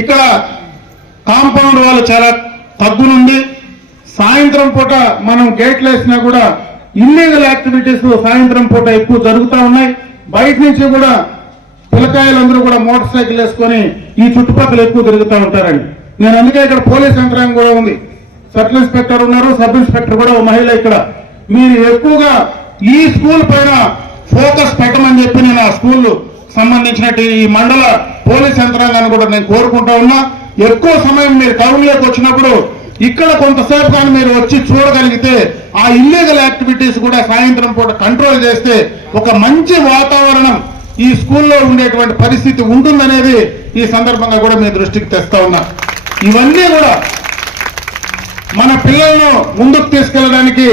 ఇక్కడ కాంపౌండ్ వాళ్ళు చాలా తగ్గునుంది సాయంత్రం పూట మనం గేట్లు వేసినా కూడా ఇల్లీగల్ యాక్టివిటీస్ సాయంత్రం పూట ఎక్కువ జరుగుతూ ఉన్నాయి బయట నుంచి కూడా పిల్లకాయలందరూ కూడా మోటార్ సైకిల్ వేసుకొని ఈ చుట్టుపక్కల ఎక్కువ తిరుగుతూ ఉంటారండి నేను అందుకే ఇక్కడ పోలీస్ యంత్రాంగం కూడా ఉంది సబ్ ఇన్స్పెక్టర్ ఉన్నారు సబ్ ఇన్స్పెక్టర్ కూడా మహిళ ఇక్కడ మీరు ఎక్కువగా ఈ స్కూల్ పైన ఫోకస్ పెట్టమని చెప్పి నేను ఆ స్కూల్ సంబంధించినట్టు ఈ మండల పోలీస్ యంత్రాంగాన్ని కూడా నేను కోరుకుంటా ఉన్నా ఎక్కువ సమయం మీరు టౌన్లోకి వచ్చినప్పుడు ఇక్కడ కొంతసేపు కానీ మీరు వచ్చి చూడగలిగితే ఆ ఇల్లీగల్ యాక్టివిటీస్ కూడా సాయంత్రం పూట కంట్రోల్ చేస్తే ఒక మంచి వాతావరణం ఈ స్కూల్లో ఉండేటువంటి పరిస్థితి ఉంటుందనేది ఈ సందర్భంగా కూడా మీ దృష్టికి తెస్తా ఉన్నా ఇవన్నీ కూడా మన పిల్లలను ముందుకు తీసుకెళ్ళడానికి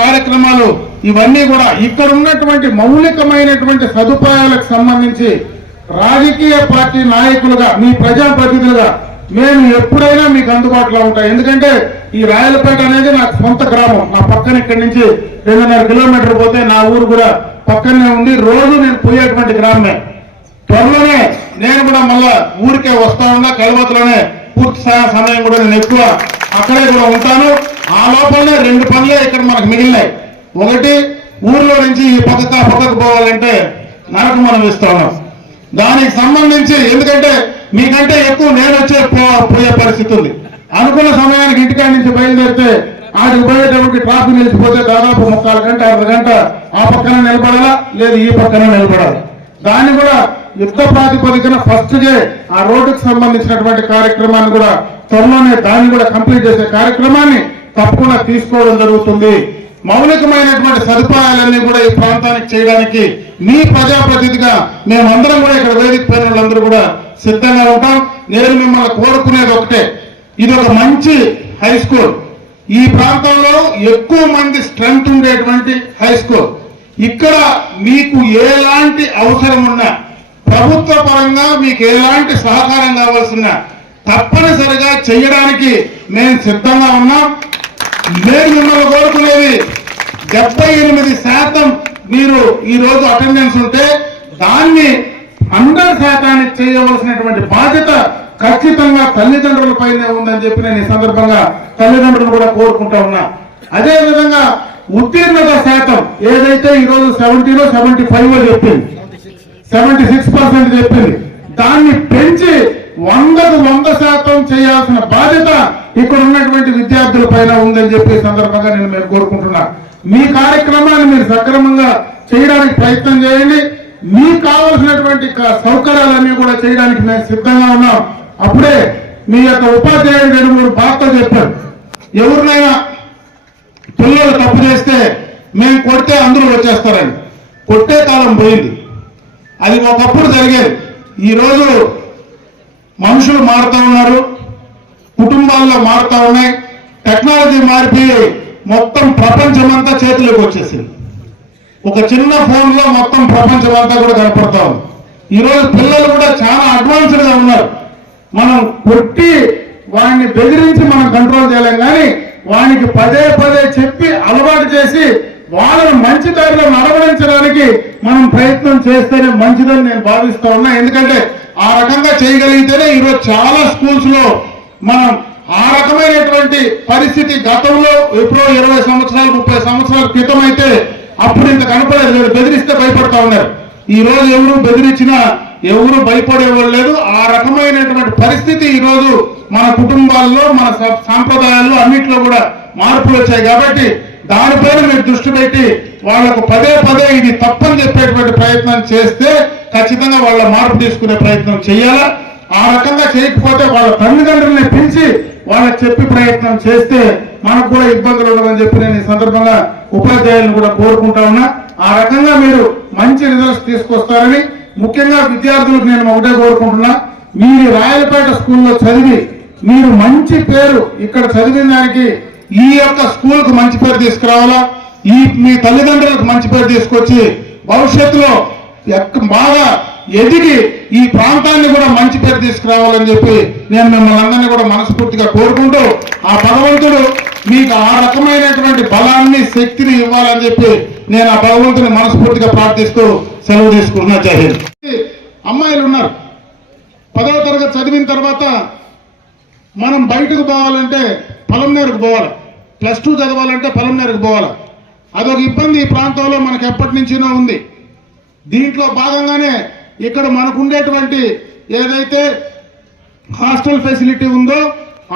కార్యక్రమాలు ఇవన్నీ కూడా ఇక్కడ ఉన్నటువంటి మౌలికమైనటువంటి సదుపాయాలకు సంబంధించి రాజకీయ పార్టీ నాయకులుగా మీ ప్రజాప్రతినిధులుగా నేను ఎప్పుడైనా మీకు అందుబాటులో ఉంటాను ఎందుకంటే ఈ రాయలపేట అనేది నాకు సొంత గ్రామం నా పక్కన ఇక్కడి నుంచి రెండున్నర కిలోమీటర్ పోతే నా ఊరు కూడా పక్కనే ఉంది రోజు నేను పోయేటువంటి గ్రామమే త్వరలోనే నేను కూడా మళ్ళా ఊరికే వస్తా ఉన్నా కలబతలోనే పూర్తి సమయం కూడా నేను ఎక్కువ అక్కడే కూడా ఉంటాను ఆ లోపలనే రెండు పనులే ఇక్కడ మనకు మిగిలినాయి ఒకటి ఊర్లో నుంచి ఈ పథక పక్కకు పోవాలంటే నరకు మనం ఇస్తా ఉన్నాం దానికి సంబంధించి ఎందుకంటే మీకంటే ఎక్కువ నేను వచ్చే పోయే పరిస్థితి ఉంది అనుకున్న సమయానికి ఇంటికాడి నుంచి బయలుదేరితే ఆడికి పోయేటప్పుడు ట్రాఫిక్ నిలిచిపోతే దాదాపు ముక్కాలు గంట అర్ధ గంట ఆ పక్కన నిలబడాలా లేదు ఈ పక్కన నిలబడాలా దాన్ని కూడా యుద్ధ ప్రాతిపదికన ఫస్ట్ డే ఆ రోడ్డుకు సంబంధించినటువంటి కార్యక్రమాన్ని కూడా త్వరలోనే దాన్ని కూడా కంప్లీట్ చేసే కార్యక్రమాన్ని తప్పకుండా తీసుకోవడం జరుగుతుంది మౌలికమైనటువంటి సదుపాయాలన్నీ కూడా ఈ ప్రాంతానికి చేయడానికి మీ ప్రజాప్రతినిధిగా మేమందరం కూడా ఇక్కడ వేదిక పోయిన వాళ్ళందరూ కూడా సిద్ధంగా ఉంటాం నేను మిమ్మల్ని కోరుకునేది ఒకటే ఇది ఒక మంచి హై స్కూల్ ఈ ప్రాంతంలో ఎక్కువ మంది స్ట్రెంగ్త్ ఉండేటువంటి హై స్కూల్ ఇక్కడ మీకు ఎలాంటి అవసరం ఉన్నా ప్రభుత్వ పరంగా మీకు ఎలాంటి సహకారం కావాల్సిన తప్పనిసరిగా చేయడానికి మేము సిద్ధంగా ఉన్నాం నేను మిమ్మల్ని కోరుకునేది డెబ్బై ఎనిమిది శాతం మీరు ఈరోజు అటెండెన్స్ ఉంటే దాన్ని హండ్రెడ్ శాతానికి చేయవలసినటువంటి బాధ్యత ఖచ్చితంగా తల్లిదండ్రుల పైనే ఉందని చెప్పి నేను ఈ సందర్భంగా తల్లిదండ్రులు కూడా కోరుకుంటా ఉన్నా అదేవిధంగా ఉత్తీర్ణత శాతం ఏదైతే ఈరోజు సెవెంటీలో సెవెంటీ ఫైవ్ చెప్పింది సెవెంటీ సిక్స్ పర్సెంట్ చెప్పింది దాన్ని పెంచి వందకు వంద శాతం చేయాల్సిన బాధ్యత ఇక్కడ ఉన్నటువంటి విద్యార్థుల పైన ఉందని చెప్పే సందర్భంగా నేను మీరు కోరుకుంటున్నా మీ కార్యక్రమాన్ని మీరు సక్రమంగా చేయడానికి ప్రయత్నం చేయండి మీకు కావలసినటువంటి సౌకర్యాలన్నీ కూడా చేయడానికి మేము సిద్ధంగా ఉన్నాం అప్పుడే మీ యొక్క ఉపాధ్యాయుడు రెండు మూడు పాత్ర చెప్పారు ఎవరినైనా పిల్లలు తప్పు చేస్తే మేము కొడితే అందరూ వచ్చేస్తారని కొట్టే కాలం పోయింది అది ఒకప్పుడు జరిగేది ఈరోజు మనుషులు మారుతూ ఉన్నారు కుటుంబాల్లో మారుతా ఉన్నాయి టెక్నాలజీ మారిపోయి మొత్తం ప్రపంచమంతా చేతిలోకి వచ్చేసింది ఒక చిన్న ఫోన్లో మొత్తం ప్రపంచం అంతా కూడా కనపడతా ఉంది ఈరోజు పిల్లలు కూడా చాలా అడ్వాన్స్డ్గా ఉన్నారు మనం కొట్టి వాడిని బెదిరించి మనం కంట్రోల్ చేయలేం కానీ వానికి పదే పదే చెప్పి అలవాటు చేసి వాళ్ళను మంచి దారిలో నడవడించడానికి మనం ప్రయత్నం చేస్తేనే మంచిదని నేను భావిస్తా ఉన్నా ఎందుకంటే ఆ రకంగా చేయగలిగితేనే ఈరోజు చాలా స్కూల్స్ లో మనం ఆ రకమైనటువంటి పరిస్థితి గతంలో ఎప్పుడో ఇరవై సంవత్సరాలు ముప్పై సంవత్సరాల క్రితం అయితే అప్పుడు ఇంత కనపడలేదు బెదిరిస్తే భయపడతా ఉన్నారు ఈ రోజు ఎవరు బెదిరించినా ఎవరు భయపడేవాళ్ళు లేదు ఆ రకమైనటువంటి పరిస్థితి ఈరోజు మన కుటుంబాల్లో మన సాంప్రదాయాల్లో అన్నింటిలో కూడా మార్పులు వచ్చాయి కాబట్టి దానిపైన మీరు దృష్టి పెట్టి వాళ్లకు పదే పదే ఇది తప్పని చెప్పేటువంటి ప్రయత్నం చేస్తే ఖచ్చితంగా వాళ్ళ మార్పు తీసుకునే ప్రయత్నం చేయాలా ఆ రకంగా చేయకపోతే వాళ్ళ తల్లిదండ్రుల్ని పిలిచి వాళ్ళకి చెప్పి ప్రయత్నం చేస్తే మనకు కూడా ఇబ్బందులు ఉండవని చెప్పి నేను ఈ సందర్భంగా ఉపాధ్యాయులను కూడా కోరుకుంటా ఉన్నా ఆ రకంగా మీరు మంచి రిజల్ట్స్ తీసుకొస్తారని ముఖ్యంగా విద్యార్థులకు నేను ఒకటే కోరుకుంటున్నా మీరు రాయలపేట స్కూల్లో చదివి మీరు మంచి పేరు ఇక్కడ చదివిన దానికి ఈ యొక్క స్కూల్కు మంచి పేరు తీసుకురావాలా ఈ మీ తల్లిదండ్రులకు మంచి పేరు తీసుకొచ్చి భవిష్యత్తులో బాగా ఎదిగి ఈ ప్రాంతాన్ని కూడా మంచి పేరు తీసుకురావాలని చెప్పి నేను మిమ్మల్ని అందరినీ కూడా మనస్ఫూర్తిగా కోరుకుంటూ ఆ భగవంతుడు మీకు ఆ రకమైనటువంటి బలాన్ని శక్తిని ఇవ్వాలని చెప్పి నేను ఆ భగవంతుని మనస్ఫూర్తిగా ప్రార్థిస్తూ సెలవు తీసుకుంటున్నా జహీర్ అమ్మాయిలు ఉన్నారు పదవ తరగతి చదివిన తర్వాత మనం బయటకు పోవాలంటే పొలంనేరుకు పోవాలి ప్లస్ టూ చదవాలంటే పొలంనేరుకు పోవాలి అదొక ఇబ్బంది ఈ ప్రాంతంలో మనకు ఎప్పటి నుంచినో ఉంది దీంట్లో భాగంగానే ఇక్కడ మనకు ఉండేటువంటి ఏదైతే హాస్టల్ ఫెసిలిటీ ఉందో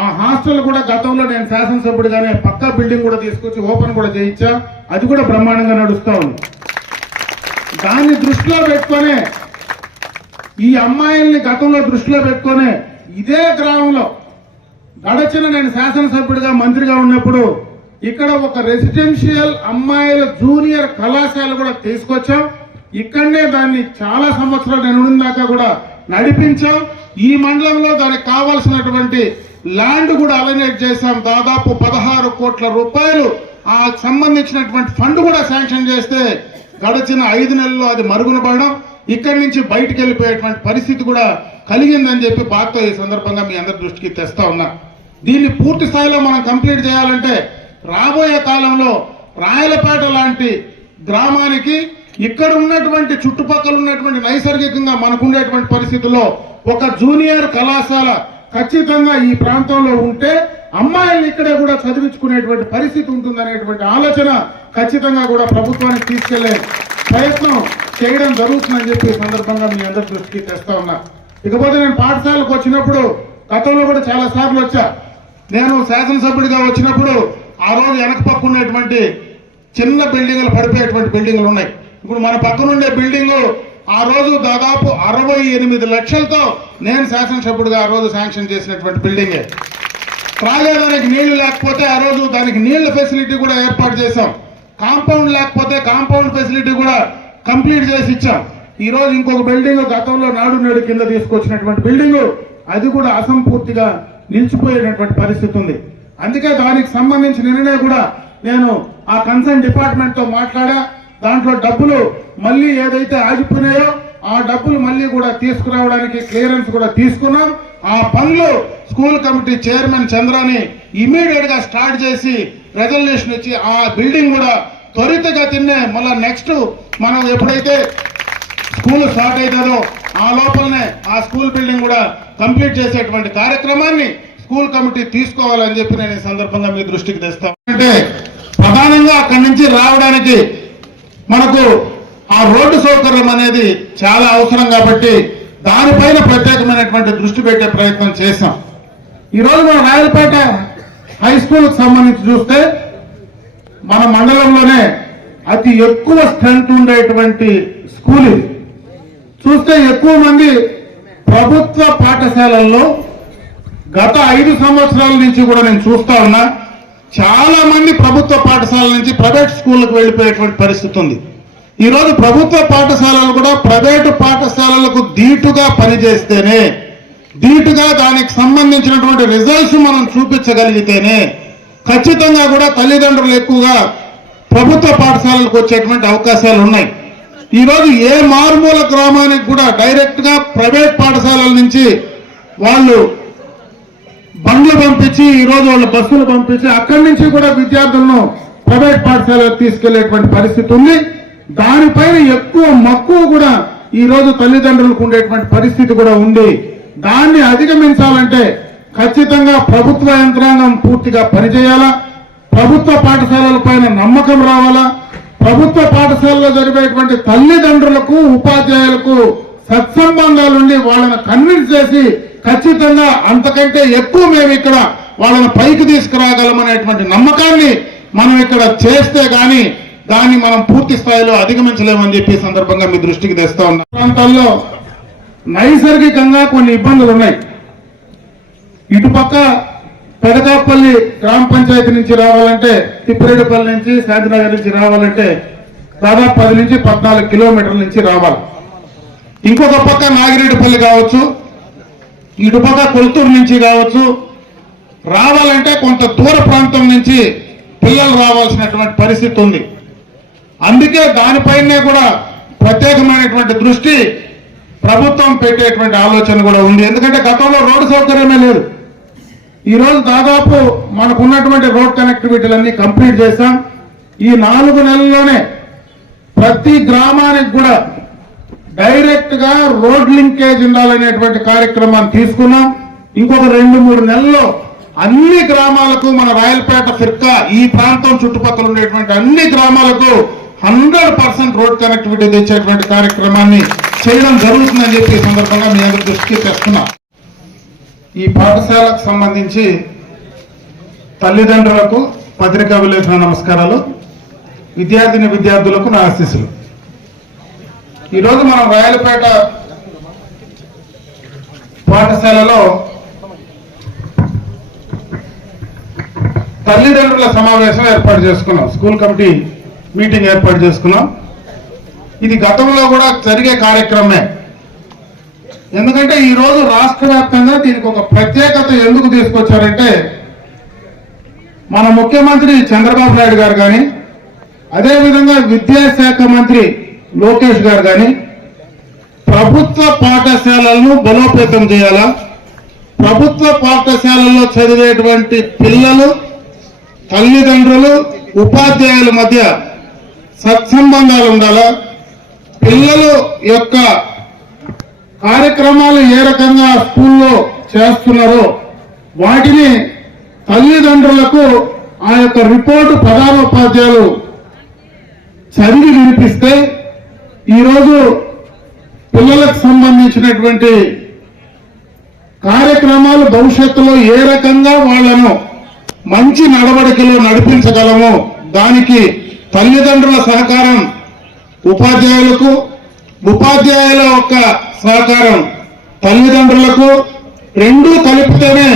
ఆ హాస్టల్ కూడా గతంలో నేను కానీ పక్కా బిల్డింగ్ కూడా తీసుకొచ్చి ఓపెన్ కూడా చేయించా అది కూడా బ్రహ్మాండంగా నడుస్తూ ఉంది దాన్ని దృష్టిలో పెట్టుకొని ఈ అమ్మాయిల్ని గతంలో దృష్టిలో పెట్టుకొని ఇదే గ్రామంలో గడచిన నేను శాసనసభ్యుడిగా మంత్రిగా ఉన్నప్పుడు ఇక్కడ ఒక రెసిడెన్షియల్ అమ్మాయిల జూనియర్ కళాశాల కూడా తీసుకొచ్చాం ఇక్కడనే దాన్ని చాలా సంవత్సరాలు నేను దాకా కూడా నడిపించాం ఈ మండలంలో దానికి కావాల్సినటువంటి ల్యాండ్ కూడా అలనేట్ చేశాం దాదాపు పదహారు కోట్ల రూపాయలు ఆ సంబంధించినటువంటి ఫండ్ కూడా శాంక్షన్ చేస్తే గడిచిన ఐదు నెలల్లో అది మరుగున పడడం ఇక్కడి నుంచి బయటకు వెళ్ళిపోయేటువంటి పరిస్థితి కూడా కలిగిందని చెప్పి బాధతో ఈ సందర్భంగా మీ అందరి దృష్టికి తెస్తా ఉన్నా దీన్ని పూర్తి స్థాయిలో మనం కంప్లీట్ చేయాలంటే రాబోయే కాలంలో రాయలపేట లాంటి గ్రామానికి ఇక్కడ ఉన్నటువంటి చుట్టుపక్కల ఉన్నటువంటి నైసర్గికంగా మనకుండేటువంటి పరిస్థితుల్లో ఒక జూనియర్ కళాశాల ఖచ్చితంగా ఈ ప్రాంతంలో ఉంటే అమ్మాయిలు ఇక్కడే కూడా చదివించుకునేటువంటి పరిస్థితి ఉంటుందనేటువంటి ఆలోచన ఖచ్చితంగా కూడా ప్రభుత్వానికి తీసుకెళ్లే ప్రయత్నం చేయడం జరుగుతుందని చెప్పి సందర్భంగా మీ అందరి దృష్టికి తెస్తా ఉన్నా ఇకపోతే నేను పాఠశాలకు వచ్చినప్పుడు గతంలో కూడా చాలా సార్లు వచ్చా నేను శాసనసభ్యుడిగా వచ్చినప్పుడు ఆ రోజు వెనక పక్క ఉన్నటువంటి చిన్న బిల్డింగ్లు పడిపోయేటువంటి బిల్డింగ్లు ఉన్నాయి ఇప్పుడు మన పక్కనుండే బిల్డింగ్ ఆ రోజు దాదాపు అరవై ఎనిమిది లక్షలతో నేను శాసనసభ్యుడిగా ఆ రోజు శాంక్షన్ చేసినటువంటి బిల్డింగ్ త్రాగేదానికి నీళ్లు లేకపోతే ఆ రోజు దానికి నీళ్ల ఫెసిలిటీ కూడా ఏర్పాటు చేశాం కాంపౌండ్ లేకపోతే కాంపౌండ్ ఫెసిలిటీ కూడా కంప్లీట్ చేసి ఇచ్చాం ఈ రోజు ఇంకొక బిల్డింగ్ గతంలో నాడు నేడు కింద తీసుకొచ్చినటువంటి బిల్డింగ్ అది కూడా అసంపూర్తిగా నిలిచిపోయేటటువంటి పరిస్థితి ఉంది అందుకే దానికి సంబంధించిన నిర్ణయం కూడా నేను ఆ కన్సర్న్ డిపార్ట్మెంట్తో మాట్లాడా దాంట్లో డబ్బులు మళ్ళీ ఏదైతే ఆగిపోయినాయో ఆ డబ్బులు మళ్ళీ కూడా తీసుకురావడానికి క్లియరెన్స్ కూడా తీసుకున్నాం ఆ పనులు school committee chairman Chandrani immediate గా స్టార్ట్ చేసి రెజల్యూషన్ ఇచ్చి ఆ బిల్డింగ్ కూడా త్వరితగా తిన్నే మళ్ళీ నెక్స్ట్ మనం ఎప్పుడైతే స్కూల్ స్టార్ట్ అవుతుందో ఆ లోపలనే ఆ స్కూల్ బిల్డింగ్ కూడా కంప్లీట్ చేసేటువంటి కార్యక్రమాన్ని స్కూల్ కమిటీ తీసుకోవాలని చెప్పి నేను ఈ సందర్భంగా మీ దృష్టికి తెస్తాను అంటే ప్రధానంగా అక్కడి నుంచి రావడానికి మనకు ఆ రోడ్డు సౌకర్యం అనేది చాలా అవసరం కాబట్టి దానిపైన ప్రత్యేకమైనటువంటి దృష్టి పెట్టే ప్రయత్నం చేశాం ఈరోజు మనం రాయలపేట హై స్కూల్కి సంబంధించి చూస్తే మన మండలంలోనే అతి ఎక్కువ స్ట్రెంత్ ఉండేటువంటి స్కూల్ ఇది చూస్తే ఎక్కువ మంది ప్రభుత్వ పాఠశాలల్లో గత ఐదు సంవత్సరాల నుంచి కూడా నేను చూస్తా ఉన్నా చాలా మంది ప్రభుత్వ పాఠశాల నుంచి ప్రైవేట్ స్కూళ్ళకు వెళ్ళిపోయేటువంటి పరిస్థితి ఉంది ఈరోజు ప్రభుత్వ పాఠశాలలు కూడా ప్రైవేటు పాఠశాలలకు ధీటుగా పనిచేస్తేనే ధీటుగా దానికి సంబంధించినటువంటి రిజల్ట్స్ మనం చూపించగలిగితేనే ఖచ్చితంగా కూడా తల్లిదండ్రులు ఎక్కువగా ప్రభుత్వ పాఠశాలలకు వచ్చేటువంటి అవకాశాలు ఉన్నాయి ఈరోజు ఏ మారుమూల గ్రామానికి కూడా డైరెక్ట్గా ప్రైవేట్ పాఠశాలల నుంచి వాళ్ళు బండ్లు పంపించి ఈరోజు వాళ్ళు బస్సులు పంపించి అక్కడి నుంచి కూడా విద్యార్థులను ప్రైవేట్ పాఠశాలకు తీసుకెళ్లేటువంటి పరిస్థితి ఉంది దానిపైన ఎక్కువ మక్కువ కూడా ఈరోజు తల్లిదండ్రులకు ఉండేటువంటి పరిస్థితి కూడా ఉంది దాన్ని అధిగమించాలంటే ఖచ్చితంగా ప్రభుత్వ యంత్రాంగం పూర్తిగా పనిచేయాలా ప్రభుత్వ పాఠశాలల పైన నమ్మకం రావాలా ప్రభుత్వ పాఠశాలలో జరిపేటువంటి తల్లిదండ్రులకు ఉపాధ్యాయులకు సత్సంబంధాలుండి వాళ్ళని కన్విన్స్ చేసి ఖచ్చితంగా అంతకంటే ఎక్కువ మేము ఇక్కడ వాళ్ళని పైకి తీసుకురాగలమనేటువంటి నమ్మకాన్ని మనం ఇక్కడ చేస్తే కానీ దాన్ని మనం పూర్తి స్థాయిలో అధిగమించలేమని చెప్పి సందర్భంగా మీ దృష్టికి తెస్తా ఉన్నా ప్రాంతాల్లో నైసర్గికంగా కొన్ని ఇబ్బందులు ఉన్నాయి ఇటుపక్క పెదకాపల్లి గ్రామ పంచాయతీ నుంచి రావాలంటే తిప్పిరెడ్డిపల్లి నుంచి శాంతినగర్ నుంచి రావాలంటే దాదాపు పది నుంచి పద్నాలుగు కిలోమీటర్ల నుంచి రావాలి ఇంకొక పక్క నాగిరెడ్డిపల్లి కావచ్చు ఇటుపక్క కొలుతూరు నుంచి కావచ్చు రావాలంటే కొంత దూర ప్రాంతం నుంచి పిల్లలు రావాల్సినటువంటి పరిస్థితి ఉంది అందుకే దానిపైనే కూడా ప్రత్యేకమైనటువంటి దృష్టి ప్రభుత్వం పెట్టేటువంటి ఆలోచన కూడా ఉంది ఎందుకంటే గతంలో రోడ్డు సౌకర్యమే లేదు ఈరోజు దాదాపు మనకు ఉన్నటువంటి రోడ్ కనెక్టివిటీలన్నీ కంప్లీట్ చేశాం ఈ నాలుగు నెలల్లోనే ప్రతి గ్రామానికి కూడా డైరెక్ట్ గా రోడ్ లింకేజ్ ఉండాలనేటువంటి కార్యక్రమాన్ని తీసుకున్నాం ఇంకొక రెండు మూడు నెలల్లో అన్ని గ్రామాలకు మన రాయలపేట ఫిర్కా ఈ ప్రాంతం చుట్టుపక్కల ఉండేటువంటి అన్ని గ్రామాలకు హండ్రెడ్ పర్సెంట్ రోడ్ కనెక్టివిటీ తెచ్చేటువంటి కార్యక్రమాన్ని చేయడం జరుగుతుందని చెప్పి ఈ సందర్భంగా మీ అందరి దృష్టికి తెస్తున్నా ఈ పాఠశాలకు సంబంధించి తల్లిదండ్రులకు పత్రికా విలేఖన నమస్కారాలు విద్యార్థిని విద్యార్థులకు నా ఆశీస్సులు ఈరోజు మనం రాయలపేట పాఠశాలలో తల్లిదండ్రుల సమావేశం ఏర్పాటు చేసుకున్నాం స్కూల్ కమిటీ మీటింగ్ ఏర్పాటు చేసుకున్నాం ఇది గతంలో కూడా జరిగే కార్యక్రమమే ఎందుకంటే ఈరోజు రాష్ట్ర వ్యాప్తంగా దీనికి ఒక ప్రత్యేకత ఎందుకు తీసుకొచ్చారంటే మన ముఖ్యమంత్రి చంద్రబాబు నాయుడు గారు కానీ అదేవిధంగా విద్యాశాఖ మంత్రి లోకేష్ గారు కానీ ప్రభుత్వ పాఠశాలలను బలోపేతం చేయాలా ప్రభుత్వ పాఠశాలల్లో చదివేటువంటి పిల్లలు తల్లిదండ్రులు ఉపాధ్యాయుల మధ్య సత్సంబంధాలు ఉండాలా పిల్లలు యొక్క కార్యక్రమాలు ఏ రకంగా స్కూల్లో చేస్తున్నారో వాటిని తల్లిదండ్రులకు ఆ యొక్క రిపోర్టు ప్రధానోపాధ్యాయులు చదివి వినిపిస్తే ఈరోజు పిల్లలకు సంబంధించినటువంటి కార్యక్రమాలు భవిష్యత్తులో ఏ రకంగా వాళ్లను మంచి నడవడికలో నడిపించగలము దానికి తల్లిదండ్రుల సహకారం ఉపాధ్యాయులకు ఉపాధ్యాయుల యొక్క సహకారం తల్లిదండ్రులకు రెండూ కలిపితేనే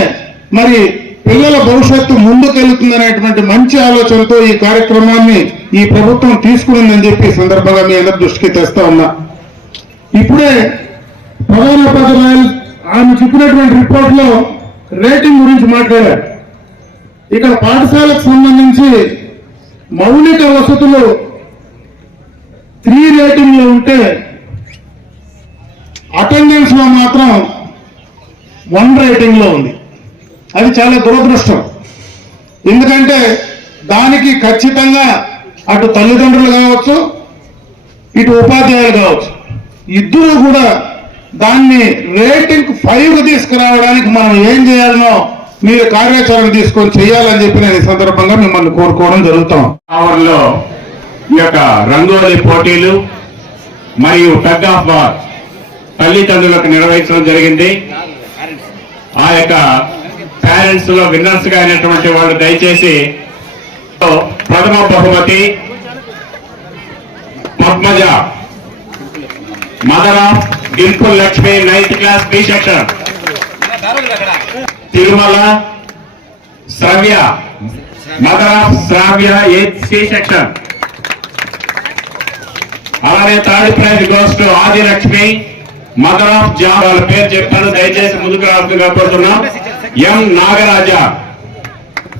మరి పిల్లల భవిష్యత్తు ముందుకెళ్తుందనేటువంటి మంచి ఆలోచనతో ఈ కార్యక్రమాన్ని ఈ ప్రభుత్వం తీసుకునిందని చెప్పి సందర్భంగా మీ అందరి దృష్టికి తెస్తా ఉన్నా ఇప్పుడే ప్రధాన ఉపాధ్యాయులు ఆమె చెప్పినటువంటి రిపోర్ట్ లో రేటింగ్ గురించి మాట్లాడారు ఇక్కడ పాఠశాలకు సంబంధించి మౌలిక వసతులు త్రీ రేటింగ్ లో ఉంటే అటెండెన్స్ లో మాత్రం వన్ రేటింగ్ లో ఉంది అది చాలా దురదృష్టం ఎందుకంటే దానికి ఖచ్చితంగా అటు తల్లిదండ్రులు కావచ్చు ఇటు ఉపాధ్యాయులు కావచ్చు ఇద్దరు కూడా దాన్ని రేటింగ్ ఫైవ్ తీసుకురావడానికి మనం ఏం చేయాలనో మీరు కార్యాచరణ తీసుకొని చేయాలని చెప్పి నేను ఈ సందర్భంగా మిమ్మల్ని కోరుకోవడం జరుగుతాం ఆవర్లో ఈ యొక్క రంగోలి పోటీలు మరియు టగ్ ఆఫ్ వార్ తల్లిదండ్రులకు నిర్వహించడం జరిగింది ఆ యొక్క పేరెంట్స్ లో విన్నర్స్ గా అయినటువంటి వాళ్ళు దయచేసి ప్రథమ బహుమతి Padmaja mother of Dimple Lakshmi ninth class B section Tirumala Sravya mother of Sravya eighth C section అలానే third prize goes to Adi Lakshmi mother of job వాళ్ళ పేరు చెప్పాను దయచేసి ముందుకు రావద్దుగా కోరుతున్నాం M Nagaraja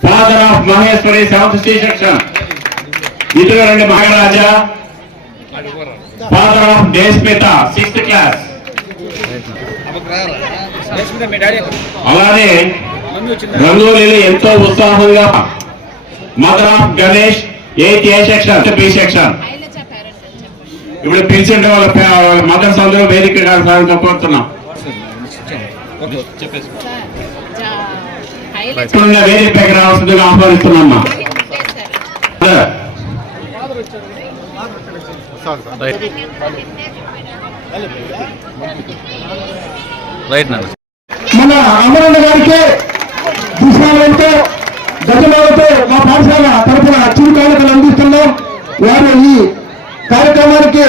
father of Maheshwari seventh Shri ఇతర ఇతరు రండి Nagaraja father of Deshmita sixth class అలానే రంగోలీలు ఎంతో ఉత్సాహంగా mother of Ganesh eighth A section B section ఇప్పుడు పిలిచింటే వాళ్ళ మదర్స్ అందరూ వేదిక కోరుతున్నాం ఇప్పుడు వేదికపైకి రావాల్సిందిగా ఆహ్వానిస్తున్నామ్మా మన అమరణ గారికి దృశ్యాలతో గజమాలతో మా పాఠశాల తరఫున చిరు కానుకలు అందిస్తున్నాం వారు ఈ కార్యక్రమానికి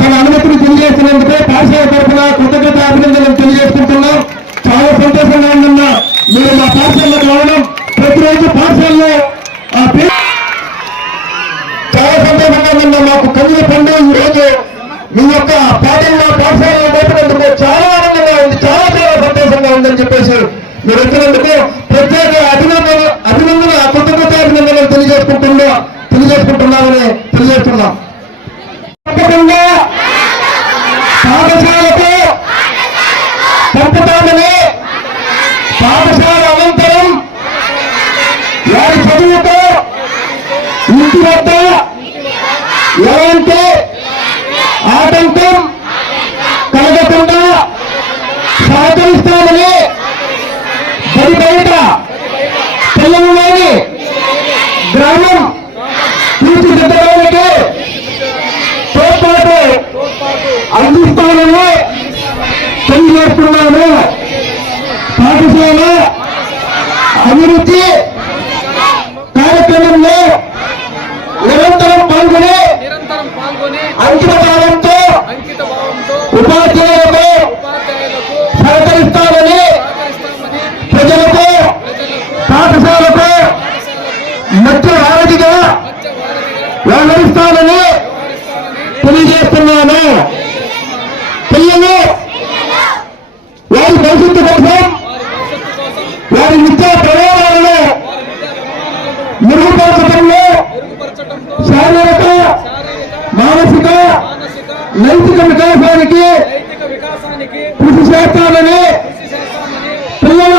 తన అనుమతిని తెలియజేసినందుకు పాఠశాల తరఫున కృతజ్ఞత అభినందనలు తెలియజేసుకుంటున్నాం చాలా సంతోషంగా ఉందన్న మీరు మా పాఠశాలలో రావడం ప్రతిరోజు పాఠశాలలో ఆ చాలా సంతోషంగా ఉన్న మాకు కవిత పండుగ ఈ రోజు మీ యొక్క పాఠంలో పాఠశాలలో నేర్పినందుకు చాలా ఆనందంగా ఉంది చాలా చాలా సంతోషంగా ఉందని చెప్పేసి మీరు వచ్చినందుకు ప్రత్యేక శారీరక మానసిక నైతిక వికాసానికి కృషి చేస్తానని పిల్లల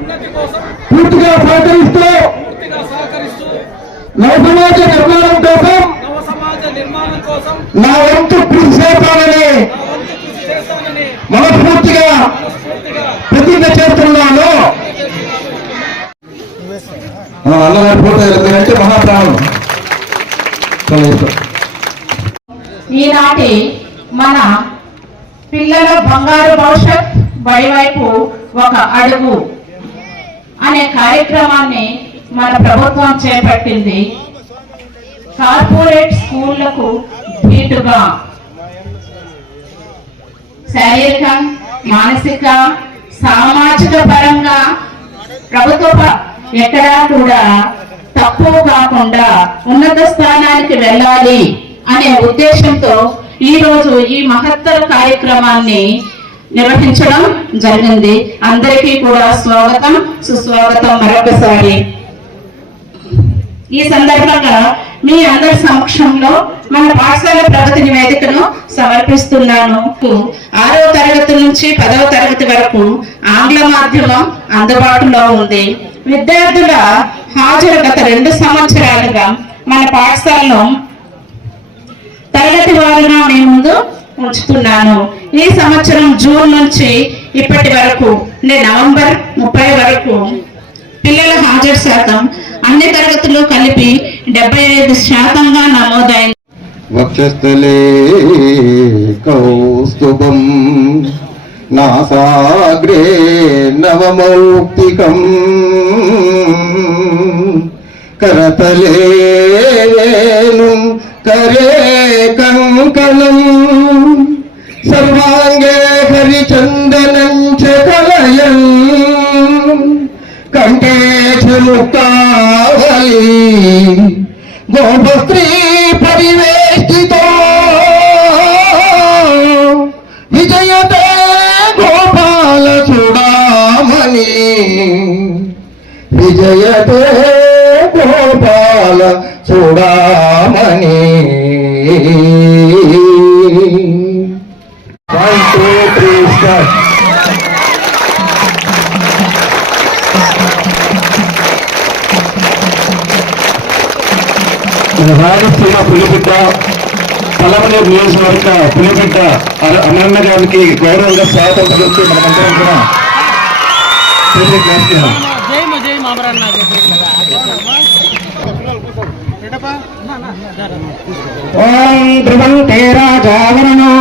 ఉన్నతి కోసం పూర్తిగా సహకరిస్తూ నవ సమాజ నిర్మాణం కోసం నా వంతు కృషి చేస్తానని మనస్ఫూర్తిగా ప్రతిజ్ఞ చేస్తున్నాను అల్లగడిపోతారు మీరంటే మహాప్రాణం చాలా ఇష్టం ఈనాటి మన పిల్లల బంగారు భవిష్యత్ వైవైపు ఒక అడుగు అనే కార్యక్రమాన్ని మన ప్రభుత్వం చేపట్టింది కార్పొరేట్ స్కూళ్లకు ధీటుగా శారీరక మానసిక సామాజిక పరంగా ప్రభుత్వ ఎక్కడా కూడా తక్కువ కాకుండా ఉన్నత స్థానానికి వెళ్ళాలి అనే ఉద్దేశంతో ఈ రోజు ఈ మహత్తర కార్యక్రమాన్ని నిర్వహించడం జరిగింది అందరికీ కూడా స్వాగతం సుస్వాగతం మరొకసారి ఈ సందర్భంగా మీ అందరి సమక్షంలో మన పాఠశాల ప్రగతి నివేదికను సమర్పిస్తున్నాను ఆరవ తరగతి నుంచి పదవ తరగతి వరకు ఆంగ్ల మాధ్యమం అందుబాటులో ఉంది విద్యార్థుల హాజరు గత రెండు సంవత్సరాలుగా మన పాఠశాలలో తరగతి వారుగా మీ ముందు ఉంచుతున్నాను ఈ సంవత్సరం జూన్ నుంచి ఇప్పటి వరకు అంటే నవంబర్ ముప్పై వరకు పిల్లల హాజరు శాతం అన్ని తరగతులు కలిపి డెబ్బై ఐదు శాతంగా నమోదైంది వక్షస్థలే కౌస్తుభం నాసాగ్రే నవమౌక్తికం కరతలేను కరే కంకణం సర్వాంగే హరిచందనం చ కలయం కంఠే చ ముక్తా తల్లి గోప స్త్రీ పరివేష్టితో విజయతే గోపాల చూడామణి విజయతే గోపాల చూడామణి పులిబిడ్డ పలమనేరు నియోజకవర్గ పులిబిడ్డ అర- అమరన్న గారికి గౌరవంగా స్వాగతం పలుకుతూ మనమందరం కూడా చేతులు చేస్తున్నాం. ఓం ధ్రువంతే రాజావరణో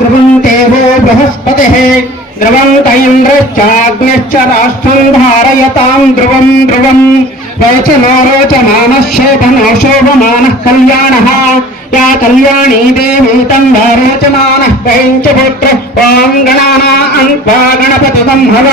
ధ్రువంతే వో బృహస్పతి ధ్రువంత ఇంద్రశ్చాగ్నిశ్చ రాష్ట్రం ధారయతాం ధ్రువం ధ్రువం रोचमानशोभनशोभमानः कल्याणः या कल्याणी देवी तम् रोचमानः कैञ्चपुत्र ॐ गणानाम् त्वा गणपतम् हव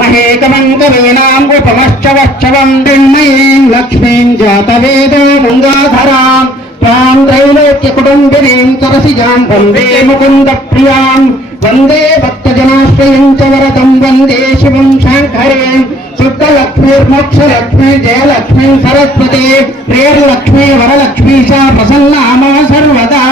महेकमङ्गवीणाम् उपमश्च वक्षवम् दिण्मयीम् लक्ष्मीम् जातवेदो मङ्गाधराम् त्वाम् त्रैलोक्यकुटुम्बिनीम् सरसिजाम् वन्दे मुकुन्दप्रियाम् వందే భక్త చ వరదం వందే శివం శాంకరేం శుద్ధలక్ష్మీర్మోక్షలక్ష్మీ జయలక్ష్మీ సరస్వతి ప్రేరలక్ష్మీ వరలక్ష్మీ సా ప్రసన్నామా సర్వదా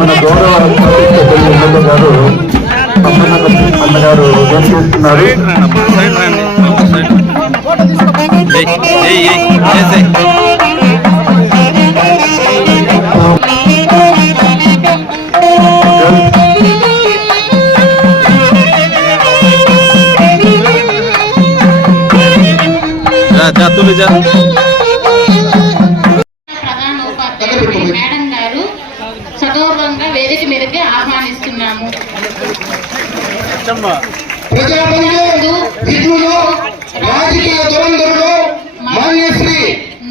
మన గౌరవ గారు అన్నగారు చేస్తున్నారు जा जा ప్రజా పనిలో విధుల్లో రాజకీయ దురంధంలో మాన్యశ్రీ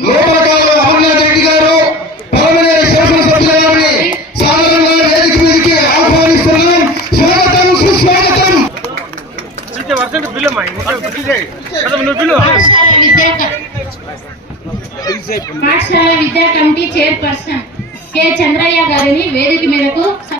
లోపకాల రెడ్డి గారు పరమనేర శాసనసభ్యులని సాధారణంగా వేదిక మీదకి ఆహ్వానిస్తున్నాం స్వాగతం సుస్వాగతం పాఠశాల విద్యా కమిటీ చైర్పర్సన్ కె చంద్రయ్య గారిని వేదిక మీదకు